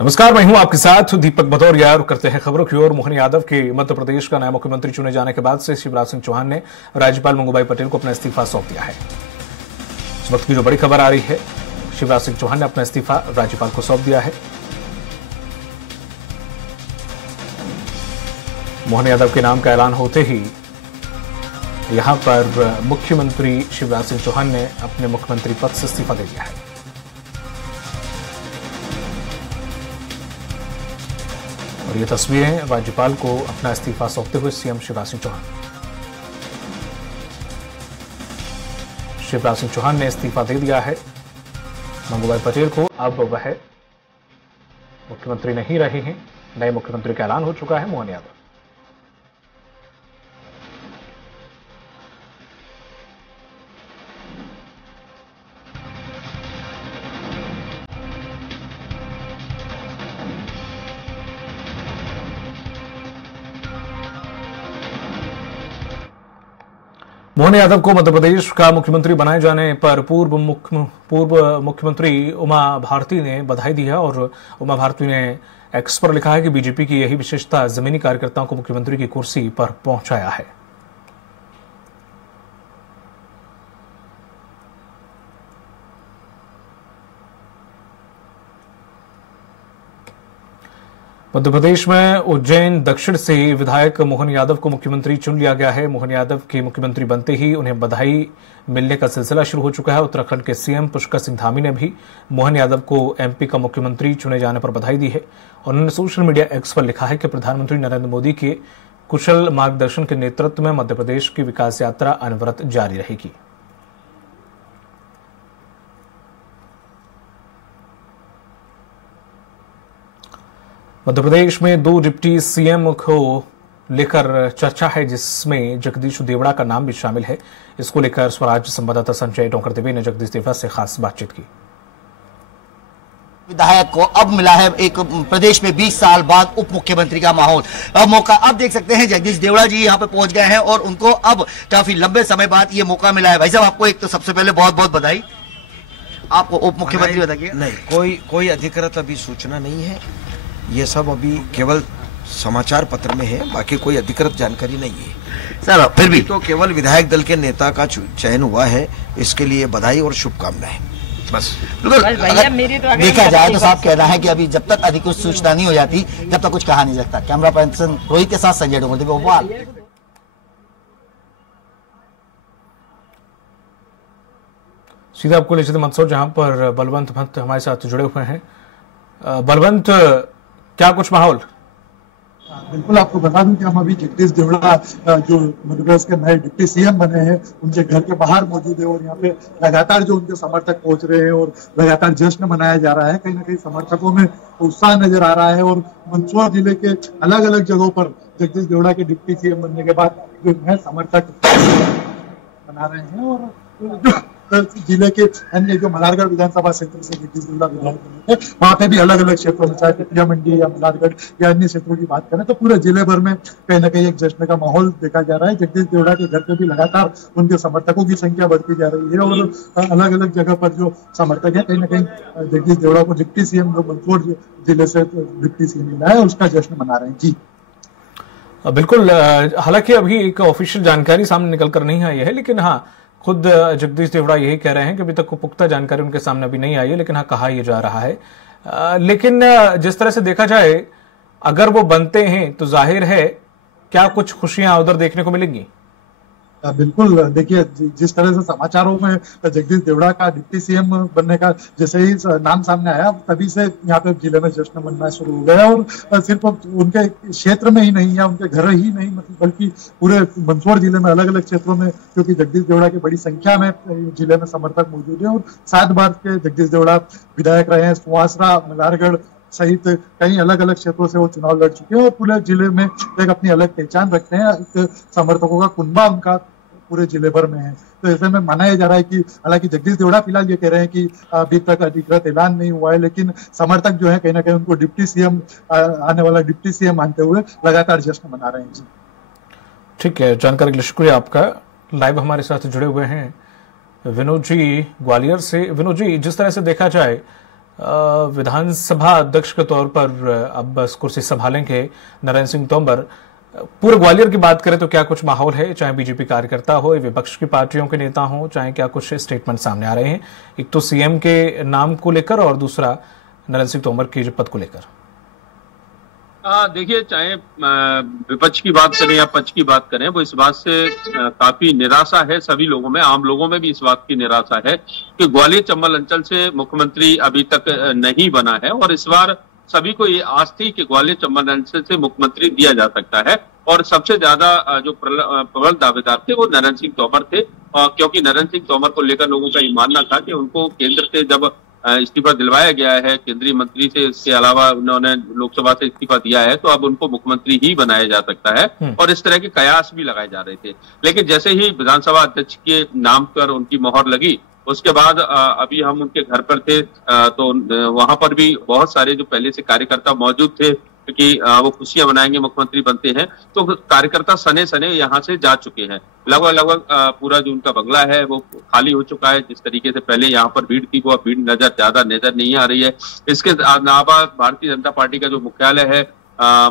नमस्कार, मैं हूं आपके साथ दीपक भदौरिया और करते हैं खबरों की ओर। मोहन यादव के मध्य प्रदेश का नया मुख्यमंत्री चुने जाने के बाद से शिवराज सिंह चौहान ने राज्यपाल मंगूभाई पटेल को अपना इस्तीफा सौंप दिया है। इस वक्त की जो बड़ी खबर आ रही है, शिवराज सिंह चौहान ने अपना इस्तीफा राज्यपाल को सौंप दिया है। मोहन यादव के नाम का ऐलान होते ही यहां पर मुख्यमंत्री शिवराज सिंह चौहान ने अपने मुख्यमंत्री पद से इस्तीफा दे दिया है। और ये तस्वीरें राज्यपाल को अपना इस्तीफा सौंपते हुए सीएम शिवराज सिंह चौहान। शिवराज सिंह चौहान ने इस्तीफा दे दिया है मंगूभाई पटेल को। अब वह मुख्यमंत्री नहीं रहे हैं, नए मुख्यमंत्री का ऐलान हो चुका है मोहन यादव। मोहन यादव को मध्य प्रदेश का मुख्यमंत्री बनाए जाने पर पूर्व मुख्यमंत्री उमा भारती ने बधाई दी है। और उमा भारती ने एक्स पर लिखा है कि बीजेपी की यही विशेषता जमीनी कार्यकर्ताओं को मुख्यमंत्री की कुर्सी पर पहुंचाया है। मध्य प्रदेश में उज्जैन दक्षिण से विधायक मोहन यादव को मुख्यमंत्री चुन लिया गया है। मोहन यादव के मुख्यमंत्री बनते ही उन्हें बधाई मिलने का सिलसिला शुरू हो चुका है। उत्तराखंड के सीएम पुष्कर सिंह धामी ने भी मोहन यादव को एमपी का मुख्यमंत्री चुने जाने पर बधाई दी है। उन्होंने सोशल मीडिया एक्स पर लिखा है कि प्रधानमंत्री नरेंद्र मोदी के कुशल मार्गदर्शन के नेतृत्व में मध्य प्रदेश की विकास यात्रा अनवरत जारी रहेगी। मध्य प्रदेश में 2 डिप्टी सीएम को लेकर चर्चा है, जिसमें जगदीश देवड़ा का नाम भी शामिल है। इसको लेकर स्वराज संवाददाता संजय टोंकर ने जगदीश देवड़ा से खास बातचीत की। विधायक को अब मिला है एक प्रदेश में 20 साल बाद उप मुख्यमंत्री का माहौल मौका। अब देख सकते हैं जगदीश देवड़ा जी यहाँ पे पहुंच गए हैं और उनको अब काफी लंबे समय बाद ये मौका मिला है। भाई साहब, आपको एक तो सबसे पहले बहुत बहुत बधाई। आपको उप मुख्यमंत्री बताइए। नहीं, कोई अधिकृत अभी सूचना नहीं है। ये सब अभी केवल समाचार पत्र में है, बाकी कोई अधिकृत जानकारी नहीं है सर। फिर भी तो केवल विधायक दल के नेता का चयन हुआ है, इसके लिए बधाई और शुभकामनाएं। बस देखा जाए तो साहब कहना है कि अभी जब तक अधिकृत सूचना नहीं हो जाती जब तक कुछ कहा नहीं सकता। कैमरा पर्सन रोहित के साथ संजय डोंगर भोपाल। सीधा आपको ले चलते मंदसौर, जहां पर बलवंत भट्ट हमारे साथ जुड़े हुए हैं। बलवंत, क्या कुछ माहौल? बिल्कुल, आपको बता दूं कि हम अभी जगदीश देवड़ा जो मध्य प्रदेश के नए डिप्टी सीएम बने हैं उनके घर के बाहर मौजूद है। और यहाँ पे लगातार जो उनके समर्थक पहुंच रहे हैं और लगातार जश्न मनाया जा रहा है। कहीं ना कहीं समर्थकों में उत्साह नजर आ रहा है। और मंदसौर जिले के अलग अलग जगहों पर जगदीश देवड़ा के डिप्टी सीएम बनने के बाद जो है समर्थक मना रहे हैं। और जिले के अन्य जो मल्हारगढ़ विधानसभा क्षेत्र से जगदीश देवड़ा विधायक बने थे, वहां पे भी अलग अलग क्षेत्रों में, चाहे पिपलिया मंडी या मल्हारगढ़ या अन्य क्षेत्रों की बात करें तो पूरे जिले भर में कहीं ना कहीं एक जश्न का माहौल देखा जा रहा है। जगदीश देवड़ा के घर पे भी लगातार उनके समर्थकों की संख्या बढ़ती जा रही है। और अलग अलग जगह पर जो समर्थक है, कहीं ना कहीं जगदीश देवड़ा को डिप्टी सीएम जो मंदसौर जिले से डिप्टी सीएम मिला है उसका जश्न मना रहे हैं। जी बिल्कुल, हालांकि अभी एक ऑफिशियल जानकारी सामने निकल कर नहीं आई है, लेकिन हाँ, खुद जगदीश देवड़ा यही कह रहे हैं कि अभी तक को पुख्ता जानकारी उनके सामने अभी नहीं आई है, लेकिन हाँ, कहा यह जा रहा है। लेकिन जिस तरह से देखा जाए, अगर वो बनते हैं तो जाहिर है क्या कुछ खुशियां उधर देखने को मिलेंगी। बिल्कुल, देखिए जिस तरह से समाचारों में जगदीश देवड़ा का डिप्टी सीएम बनने का जैसे ही नाम सामने आया, तभी से यहाँ पे जिले में जश्न मनना शुरू हो गया। और सिर्फ उनके क्षेत्र में ही नहीं या उनके घर ही नहीं, मतलब बल्कि पूरे मंदसौर जिले में अलग अलग क्षेत्रों में, क्योंकि जगदीश देवड़ा की बड़ी संख्या में जिले में समर्थक मौजूद है। और 7 बार के जगदीश देवड़ा विधायक रहे हैं। सुवासरा, मल्हारगढ़ सहित कई अलग अलग क्षेत्रों से वो चुनाव लड़ चुके हैं और पूरे जिले में एक अपनी अलग पहचान रखते हैं। एक समर्थकों का कुनबा उनका पूरे जिले भर में है। तो ऐसे में मनाया जा रहा है कि हालांकि जगदीश देवड़ा फिलहाल ये कह रहे हैं कि अभी तक अधिकृत ऐलान नहीं हुआ है, लेकिन समर्थक जो है कहीं ना कहीं उनको डिप्टी सीएम, आने वाला डिप्टी सीएम मानते हुए लगातार जश्न मना रहे हैं। ठीक है, जानकारी के लिए शुक्रिया आपका। लाइव हमारे साथ जुड़े हुए हैं विनोद जी ग्वालियर से। विनोद जी, जिस तरह से देखा जाए विधानसभा अध्यक्ष के तौर पर अब कुर्सी संभालेंगे नरेंद्र सिंह तोमर। पूरे ग्वालियर की बात करें तो क्या कुछ माहौल है, चाहे बीजेपी कार्यकर्ता हो, विपक्ष की पार्टियों के नेता हो, चाहे क्या कुछ स्टेटमेंट सामने आ रहे हैं, एक तो सीएम के नाम को लेकर और दूसरा नरेंद्र सिंह तोमर के पद को लेकर? देखिए, चाहे विपक्ष की बात करें या पक्ष की बात करें, वो इस बात से काफी निराशा है सभी लोगों में, आम लोगों में भी इस बात की निराशा है कि ग्वालियर चंबल अंचल से मुख्यमंत्री अभी तक नहीं बना है। और इस बार सभी को ये आस थी कि ग्वालियर चंबल अंचल से मुख्यमंत्री दिया जा सकता है, और सबसे ज्यादा जो प्रबल दावेदार थे वो नरेंद्र सिंह तोमर थे, क्योंकि नरेंद्र सिंह तोमर को लेकर लोगों का ये मानना था कि उनको केंद्र से जब इस्तीफा दिलवाया गया है केंद्रीय मंत्री से, इसके अलावा उन्होंने लोकसभा से इस्तीफा दिया है, तो अब उनको मुख्यमंत्री ही बनाया जा सकता है, और इस तरह के कयास भी लगाए जा रहे थे। लेकिन जैसे ही विधानसभा अध्यक्ष के नाम पर उनकी मोहर लगी, उसके बाद अभी हम उनके घर पर थे, तो वहां पर भी बहुत सारे जो पहले से कार्यकर्ता मौजूद थे कि वो खुशियां मनाएंगे मुख्यमंत्री बनते हैं, तो कार्यकर्ता सने सने यहाँ से जा चुके हैं। लगभग पूरा जो उनका बंगला है वो खाली हो चुका है। जिस तरीके से पहले यहाँ पर भीड़ थी, वो अब भीड़ ज्यादा नजर नहीं आ रही है। इसके अलावा भारतीय जनता पार्टी का जो मुख्यालय है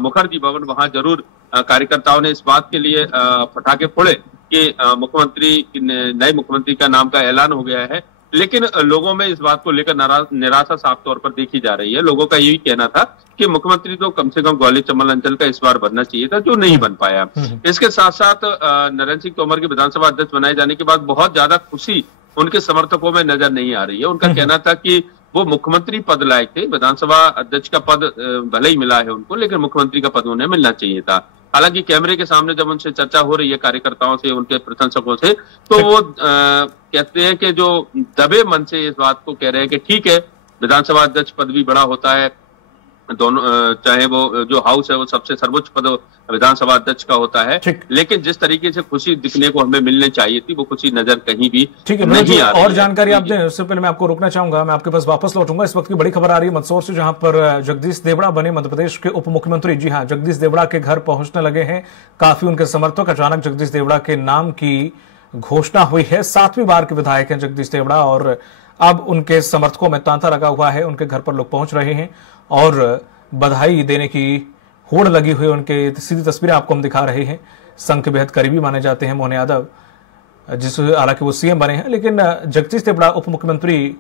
मुखर्जी भवन, वहां जरूर कार्यकर्ताओं ने इस बात के लिए पटाखे फोड़े कि नए मुख्यमंत्री का नाम का ऐलान हो गया है। लेकिन लोगों में इस बात को लेकर निराशा साफ तौर पर देखी जा रही है। लोगों का यही कहना था कि मुख्यमंत्री तो कम से कम ग्वालियर चंबल अंचल का इस बार बनना चाहिए था, जो नहीं बन पाया। इसके साथ साथ नरेंद्र सिंह तोमर के विधानसभा अध्यक्ष बनाए जाने के बाद बहुत ज्यादा खुशी उनके समर्थकों में नजर नहीं आ रही है। उनका कहना था कि वो मुख्यमंत्री पद लायक थे, विधानसभा अध्यक्ष का पद भले ही मिला है उनको, लेकिन मुख्यमंत्री का पद उन्हें मिलना चाहिए था। हालांकि कैमरे के सामने जब उनसे चर्चा हो रही है कार्यकर्ताओं से, उनके प्रशंसकों से, तो वो कहते हैं कि जो दबे मन से इस बात को कह रहे हैं कि ठीक है, विधानसभा अध्यक्ष पद भी बड़ा होता है, दोनों चाहे वो जो हाउस है वो सबसे सर्वोच्च पद विधानसभा अध्यक्ष का होता है, लेकिन जिस तरीके से खुशी दिखने को हमें मिलनी चाहिए थी, वो खुशी नजर कहीं भी नहीं आ रही। और जानकारी आप दें उससे पहले मैं आपको रोकना चाहूंगा, मैं आपके पास वापस लौटूंगा। इस वक्त की बड़ी खबर आ रही है मंदसौर से, जहां पर जगदीश देवड़ा बने मध्य प्रदेश के उप मुख्यमंत्री। जी हां, जगदीश देवड़ा के घर पहुंचने लगे हैं काफी उनके समर्थक। अचानक जगदीश देवड़ा के नाम की घोषणा हुई है। 7वीं बार के विधायक हैं जगदीश देवड़ा, और अब उनके समर्थकों में तांता लगा हुआ है। उनके घर पर लोग पहुंच रहे हैं और बधाई देने की होड़ लगी हुई। उनके सीधी तस्वीरें आपको हम दिखा रहे हैं। संघ के बेहद करीबी माने जाते हैं मोहन यादव, हालांकि वो सीएम बने हैं, लेकिन जगदीश देवड़ा उप मुख्यमंत्री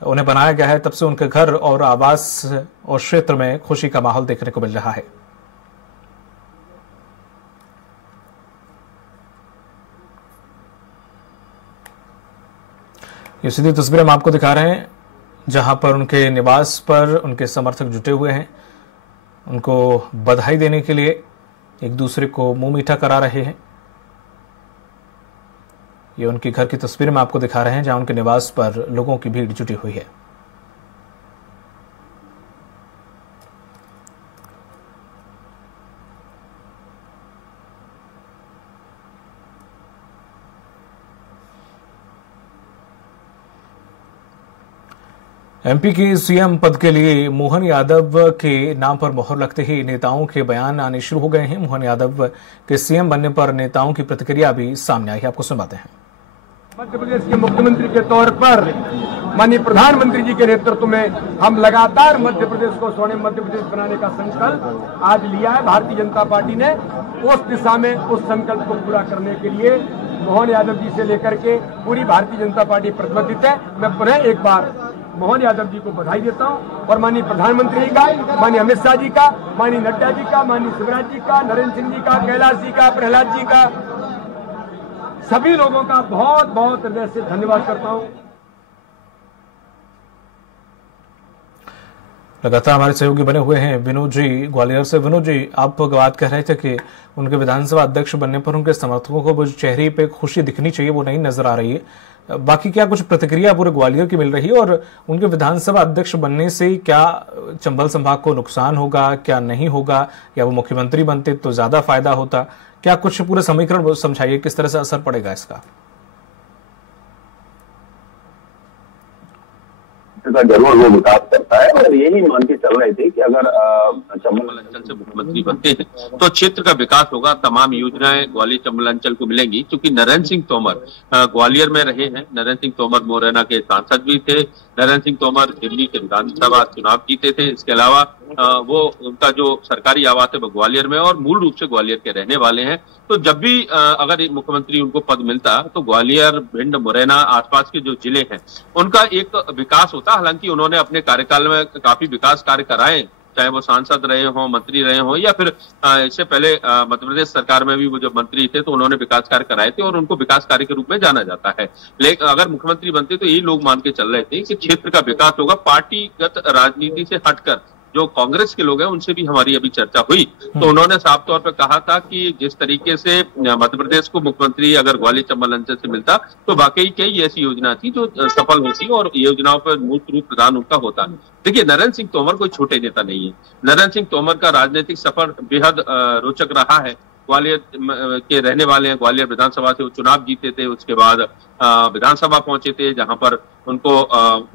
उन्हें बनाया गया है। तब से उनके घर और आवास और क्षेत्र में खुशी का माहौल देखने को मिल रहा है। ये सीधी तस्वीरें हम आपको दिखा रहे हैं, जहां पर उनके निवास पर उनके समर्थक जुटे हुए हैं, उनको बधाई देने के लिए एक दूसरे को मुंह मीठा करा रहे हैं। ये उनके घर की तस्वीरें हम आपको दिखा रहे हैं, जहां उनके निवास पर लोगों की भीड़ जुटी हुई है। एमपी की सीएम पद के लिए मोहन यादव के नाम पर मोहर लगते ही नेताओं के बयान आने शुरू हो गए हैं। मोहन यादव के सीएम बनने पर नेताओं की प्रतिक्रिया भी सामने आई है, आपको सुनाते हैं। मध्य प्रदेश के मुख्यमंत्री के तौर पर माननीय प्रधानमंत्री जी के नेतृत्व में हम लगातार मध्य प्रदेश को स्वर्णिम मध्य प्रदेश बनाने का संकल्प आज लिया है। भारतीय जनता पार्टी ने उस दिशा में उस संकल्प को पूरा करने के लिए मोहन यादव जी से लेकर के पूरी भारतीय जनता पार्टी प्रतिबद्ध है। मैं पुनः एक बार मोहन यादव जी को बधाई देता हूं और माननीय प्रधानमंत्री जी का, माननीय अमित शाह जी का, माननीय नड्डा जी का, माननीय शिवराज जी का, नरेंद्र सिंह जी का, कैलाश जी का, प्रहलाद जी का, सभी लोगों का बहुत बहुत हृदय से धन्यवाद करता हूं। लगातार हमारे सहयोगी बने हुए हैं विनोद जी ग्वालियर से। विनोद जी, आप बात कह रहे थे कि उनके विधानसभा अध्यक्ष बनने पर उनके समर्थकों को वो चेहरे पे खुशी दिखनी चाहिए, वो नहीं नजर आ रही है। बाकी क्या कुछ प्रतिक्रिया पूरे ग्वालियर की मिल रही है, और उनके विधानसभा अध्यक्ष बनने से क्या चंबल संभाग को नुकसान होगा, क्या नहीं होगा, या वो मुख्यमंत्री बनते तो ज्यादा फायदा होता? क्या कुछ पूरे समीकरण समझाइए, किस तरह से असर पड़ेगा इसका? क्षेत्र का जरूर वो विकास करता है। और यही मान के चल रहे थे कि अगर चंबल अंचल से मुख्यमंत्री बनते हैं तो क्षेत्र का विकास होगा, तमाम योजनाएं ग्वालियर चंबल अंचल को मिलेंगी। क्योंकि नरेंद्र सिंह तोमर ग्वालियर में रहे हैं, नरेंद्र सिंह तोमर मुरैना के सांसद भी थे, नरेंद्र सिंह तोमर दिल्ली के विधानसभा चुनाव जीते थे। इसके अलावा वो उनका जो सरकारी आवास है वो ग्वालियर में, और मूल रूप से ग्वालियर के रहने वाले हैं। तो जब भी अगर मुख्यमंत्री उनको पद मिलता तो ग्वालियर, भिंड, मुरैना आसपास के जो जिले हैं उनका एक विकास होता। हालांकि उन्होंने अपने कार्यकाल में काफी विकास कार्य कराए, चाहे वो सांसद रहे हों, मंत्री रहे हों, या फिर इससे पहले मध्य प्रदेश सरकार में भी वो जब मंत्री थे तो उन्होंने विकास कार्य कराए थे और उनको विकास कार्य के रूप में जाना जाता है। लेकिन अगर मुख्यमंत्री बनते तो यही लोग मान के चल रहे थे कि क्षेत्र का विकास होगा। पार्टीगत राजनीति से हटकर जो कांग्रेस के लोग हैं उनसे भी हमारी अभी चर्चा हुई तो उन्होंने साफ तौर पर कहा था कि जिस तरीके से मध्य प्रदेश को मुख्यमंत्री अगर ग्वालियर चंबल अंचल से मिलता तो वाकई कई ऐसी योजना थी जो सफल होती और योजनाओं पर मूर्त रूप प्रदान उनका होता। देखिए, नरेंद्र सिंह तोमर कोई छोटे नेता नहीं है। नरेंद्र सिंह तोमर का राजनीतिक सफर बेहद रोचक रहा है। ग्वालियर के रहने वाले हैं, ग्वालियर विधानसभा से वो चुनाव जीते थे, उसके बाद विधानसभा पहुंचे थे जहां पर उनको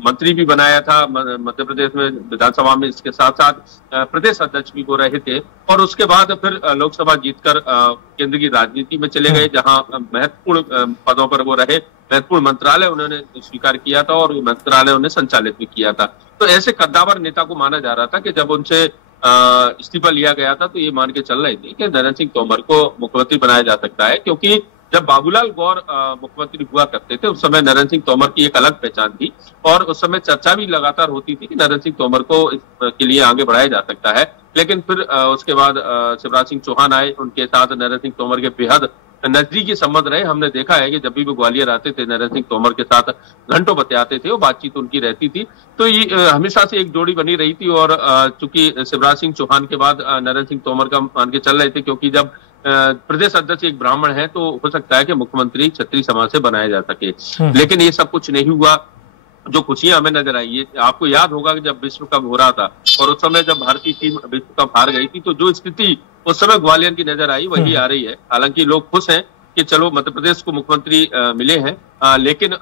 मंत्री भी बनाया था मध्य प्रदेश में विधानसभा में। इसके साथ साथ प्रदेश अध्यक्ष भी वो रहे थे और उसके बाद फिर लोकसभा जीतकर केंद्र की राजनीति में चले गए जहां महत्वपूर्ण पदों पर वो रहे। महत्वपूर्ण मंत्रालय उन्होंने स्वीकार किया था और मंत्रालय उन्हें संचालित भी किया था। तो ऐसे कद्दावर नेता को माना जा रहा था कि जब उनसे इस्तीफा लिया गया था तो ये मान के चल रहे थे कि नरेंद्र सिंह तोमर को मुख्यमंत्री बनाया जा सकता है। क्योंकि जब बाबूलाल गौर मुख्यमंत्री हुआ करते थे उस समय नरेंद्र सिंह तोमर की एक अलग पहचान थी और उस समय चर्चा भी लगातार होती थी कि नरेंद्र सिंह तोमर को इसके लिए आगे बढ़ाया जा सकता है। लेकिन फिर उसके बाद शिवराज सिंह चौहान आए, उनके साथ नरेंद्र सिंह तोमर के बेहद नजदीकी संबंध रहे। हमने देखा है कि जब भी वो ग्वालियर आते थे नरेंद्र सिंह तोमर के साथ घंटों बतियाते थे, वो बातचीत उनकी रहती थी। तो ये हमेशा से एक जोड़ी बनी रही थी और चूंकि शिवराज सिंह चौहान के बाद नरेंद्र सिंह तोमर का मान के चल रहे थे क्योंकि जब प्रदेश अध्यक्ष एक ब्राह्मण है तो हो सकता है कि मुख्यमंत्री क्षत्रिय समाज से बनाया जा सके। लेकिन ये सब कुछ नहीं हुआ। जो खुशियां हमें नजर आई है, आपको याद होगा कि जब विश्व कप हो रहा था और उस समय जब भारतीय टीम विश्व कप हार गई थी तो जो स्थिति उस समय ग्वालियर की नजर आई वही आ रही है। हालांकि लोग खुश हैं कि चलो मध्य प्रदेश को मुख्यमंत्री मिले हैं, लेकिन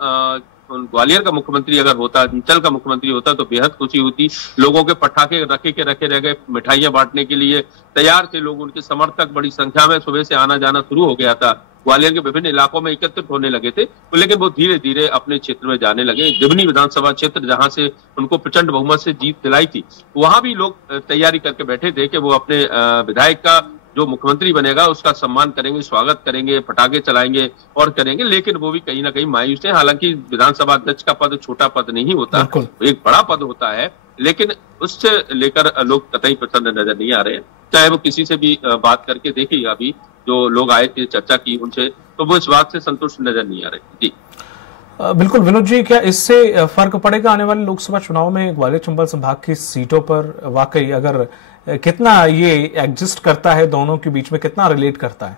ग्वालियर का मुख्यमंत्री अगर होता, अंचल का मुख्यमंत्री होता तो बेहद खुशी होती। लोगों के पटाखे रखे रह गए, मिठाइयां बांटने के लिए तैयार थे लोग, उनके समर्थक बड़ी संख्या में सुबह से आना जाना शुरू हो गया था। ग्वालियर के विभिन्न इलाकों में एकत्रित होने लगे थे, लेकिन वो धीरे धीरे अपने क्षेत्र में जाने लगे। दिमनी विधानसभा क्षेत्र जहां से उनको प्रचंड बहुमत से जीत दिलाई थी, वहां भी लोग तैयारी करके बैठे थे कि वो अपने विधायक का जो मुख्यमंत्री बनेगा उसका सम्मान करेंगे, स्वागत करेंगे, पटाखे चलाएंगे और करेंगे। लेकिन वो भी कहीं ना कहीं मायूस है। हालांकि विधानसभा अध्यक्ष का पद छोटा पद नहीं होता, एक बड़ा पद होता है, लेकिन उससे लेकर लोग कतई प्रसन्न नजर नहीं आ रहे हैं। चाहे वो किसी से भी बात करके देखिएगा, अभी जो लोग आए थे चर्चा की उनसे, तो वो इस बात से संतुष्ट नजर नहीं आ रहे। जी बिल्कुल विनोद जी, क्या इससे फर्क पड़ेगा आने वाले लोकसभा चुनाव में ग्वालियर चंबल संभाग की सीटों पर? वाकई अगर कितना ये एग्जिस्ट करता है, दोनों के बीच में कितना रिलेट करता है?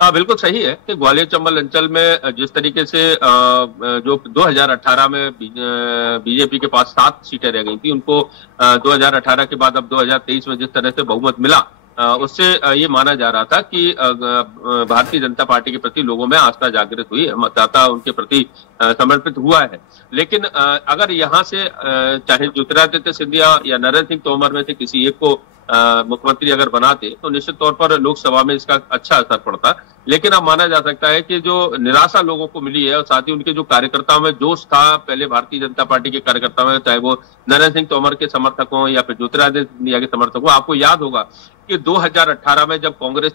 हाँ, बिल्कुल सही है कि ग्वालियर चंबल अंचल में जिस तरीके से जो 2018 में बीजेपी के पास 7 सीटें रह गई थी, उनको 2018 के बाद अब 2023 में जिस तरह से बहुमत मिला, उससे ये माना जा रहा था कि भारतीय जनता पार्टी के प्रति लोगों में आस्था जागृत हुई है, मतदाता उनके प्रति समर्पित हुआ है। लेकिन अगर यहाँ से चाहे ज्योतिरादित्य सिंधिया या नरेंद्र सिंह तोमर में से किसी एक को मुख्यमंत्री अगर बनाते तो निश्चित तौर पर लोकसभा में इसका अच्छा असर पड़ता। लेकिन अब माना जा सकता है कि जो निराशा लोगों को मिली है और साथ ही उनके जो कार्यकर्ताओं में जोश था पहले भारतीय जनता पार्टी के कार्यकर्ताओं में, चाहे वो नरेंद्र सिंह तोमर के समर्थक हों या फिर ज्योतिरादित्य सिंधिया के समर्थक हों, आपको याद होगा कि 2018 में जब कांग्रेस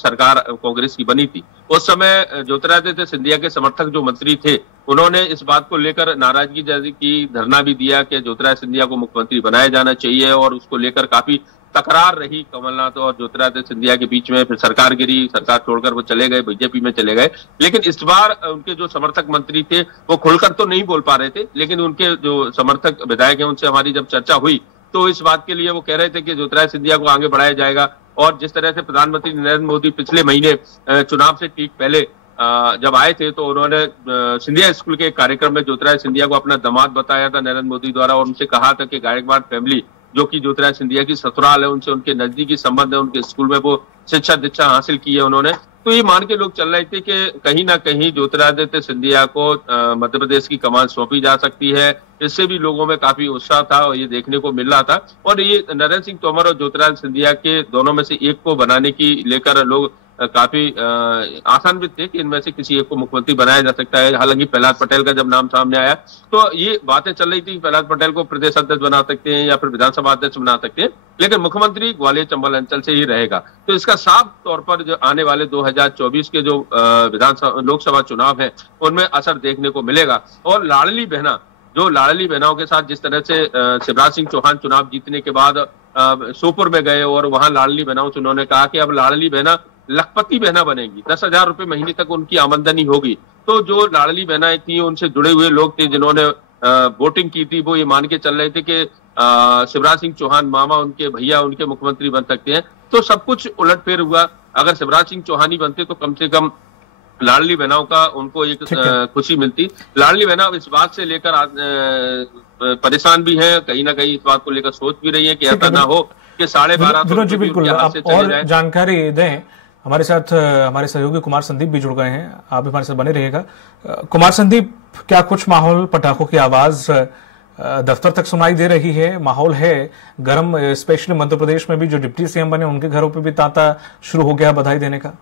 सरकार कांग्रेस की बनी थी, उस समय ज्योतिरादित्य सिंधिया के समर्थक जो मंत्री थे उन्होंने इस बात को लेकर नाराजगी जारी की, धरना भी दिया कि ज्योतिरादित्य सिंधिया को मुख्यमंत्री बनाया जाना चाहिए और उसको लेकर काफी तकरार रही कमलनाथ और ज्योतिरादित्य सिंधिया के बीच में। फिर सरकार गिरी, सरकार छोड़कर वो चले गए, बीजेपी में चले गए। लेकिन इस बार उनके जो समर्थक मंत्री थे वो खुलकर तो नहीं बोल पा रहे थे, लेकिन उनके जो समर्थक विधायक हैं उनसे हमारी जब चर्चा हुई तो इस बात के लिए वो कह रहे थे कि ज्योतिरादित्य सिंधिया को आगे बढ़ाया जाएगा। और जिस तरह से प्रधानमंत्री नरेंद्र मोदी पिछले महीने चुनाव से ठीक पहले जब आए थे तो उन्होंने सिंधिया स्कूल के कार्यक्रम में ज्योतिरादित्य सिंधिया को अपना दामाद बताया था नरेंद्र मोदी द्वारा, और उनसे कहा था कि गायकवाड़ फैमिली जो कि ज्योतिरादित्य सिंधिया की ससुराल है, उनसे उनके नजदीकी संबंध है, उनके स्कूल में वो शिक्षा दीक्षा हासिल की है उन्होंने। तो ये मान के लोग चल रहे थे कि कहीं ना कहीं ज्योतिरादित्य सिंधिया को मध्य प्रदेश की कमान सौंपी जा सकती है। इससे भी लोगों में काफी उत्साह था और ये देखने को मिल रहा था। और ये नरेंद्र सिंह तोमर और ज्योतिरादित्य सिंधिया के दोनों में से एक को बनाने की लेकर लोग काफी आसान्वित थे कि इनमें से किसी एक को मुख्यमंत्री बनाया जा सकता है। हालांकि प्रहलाद पटेल का जब नाम सामने आया तो ये बातें चल रही थी कि प्रहलाद पटेल को प्रदेश अध्यक्ष बना सकते हैं या फिर विधानसभा अध्यक्ष बना सकते हैं, लेकिन मुख्यमंत्री ग्वालियर चंबल अंचल से ही रहेगा। तो इसका साफ तौर पर जो आने वाले 2024 के जो विधानसभा लोकसभा चुनाव है उनमें असर देखने को मिलेगा। और लाडली बहनाओं के साथ जिस तरह से शिवराज सिंह चौहान चुनाव जीतने के बाद सोपुर में गए और वहां लाडली बहनाओं से उन्होंने कहा कि अब लाडली बहना लखपति बहना बनेगी, 10,000 रुपए महीने तक उनकी आमदनी होगी। तो जो लाडली बहनाएं थी उनसे जुड़े हुए लोग थे जिन्होंने वोटिंग की थी, वो ये मान के चल रहे थे कि शिवराज सिंह चौहान मामा उनके भैया उनके मुख्यमंत्री बन सकते हैं। तो सब कुछ उलटफेर हुआ। अगर शिवराज सिंह चौहान ही बनते तो कम से कम लाडली बहनाओं का उनको एक खुशी मिलती। लाडली बहना इस बात से लेकर परेशान भी है, कहीं ना कहीं इस बात को लेकर सोच भी रही है कि ऐसा ना हो कि 12.5 जी बिल्कुल। आप और जानकारी दें, हमारे साथ हमारे सहयोगी कुमार संदीप भी जुड़ गए हैं, आप भी हमारे साथ बने रहिएगा। कुमार संदीप, क्या कुछ माहौल, पटाखों की आवाज दफ्तर तक सुनाई दे रही है, माहौल है गर्म, स्पेशली मध्य प्रदेश में भी जो डिप्टी सीएम बने उनके घरों पे भी तांता शुरू हो गया बधाई देने का?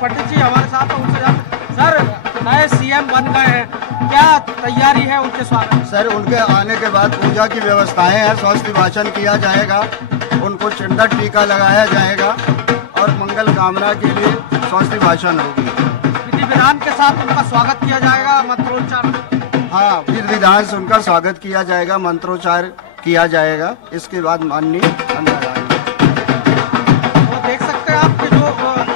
पंडित जी हमारे साथ सर नए सीएम बन गए हैं, क्या तैयारी है उनके स्वागत? सर उनके आने के बाद पूजा की व्यवस्थाएं हैं, स्वास्थ्य भाषण किया जाएगा, उनको चंदा टीका लगाया जाएगा और मंगल कामना के लिए स्वास्थ्य भाषण होगी। विधि विधान के साथ उनका स्वागत किया जाएगा, मंत्रोच्चार? हाँ, विधि विधान से उनका स्वागत किया जाएगा, मंत्रोच्चार किया जाएगा, इसके बाद माननीय अंदर आएंगे। तो देख सकते हैं आप कि जो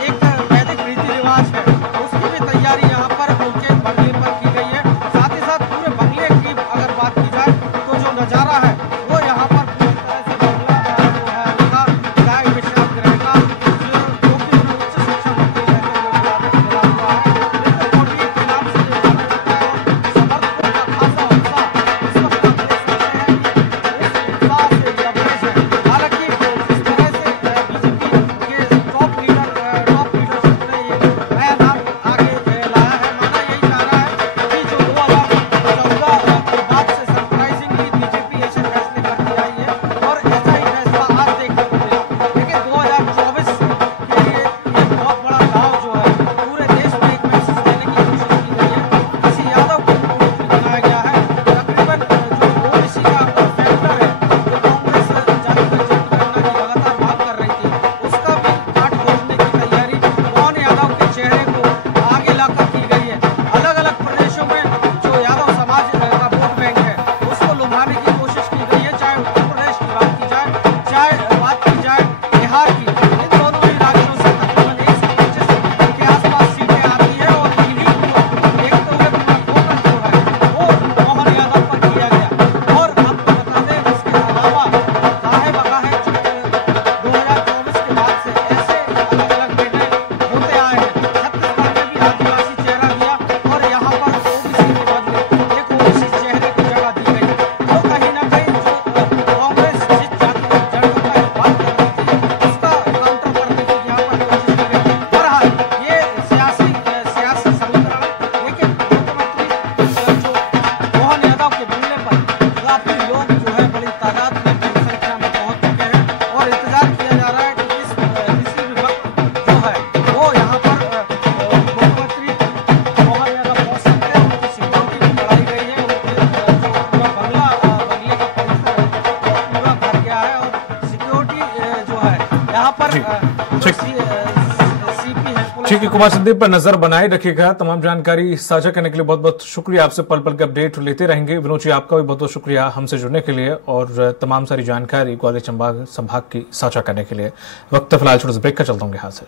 एक वैदिक रीति रिवाज है उसकी भी तैयारी यहाँ पर उनके बंगले पर की गई है। साथ ही साथ पूरे बंगले की अगर बात की जाए तो जो नजारा है वो यहाँ पर पूरी तरह से बंगला जो है उनका गाय विश्राम गृह का जो कि उच्च शिक्षा मंत्री रहते हुए मिला हुआ है। मोदी के नाम से जो जाना जाता है, समर्थकों का खासा उत्साह इस वक्त आप देख सकते हैं कि इस उत्साह से लबरेज है। हालांकि यहाँ पर ठीक है, कुमार संदीप पर नजर बनाए रखिएगा। तमाम जानकारी साझा करने के लिए बहुत बहुत शुक्रिया। आपसे पल पल के अपडेट लेते रहेंगे। विनोद जी, आपका भी बहुत बहुत शुक्रिया हमसे जुड़ने के लिए और तमाम सारी जानकारी ग्वालियर चंबा संभाग की साझा करने के लिए। वक्त फिलहाल छोटे ब्रेक का चलता हूँ यहाँ से।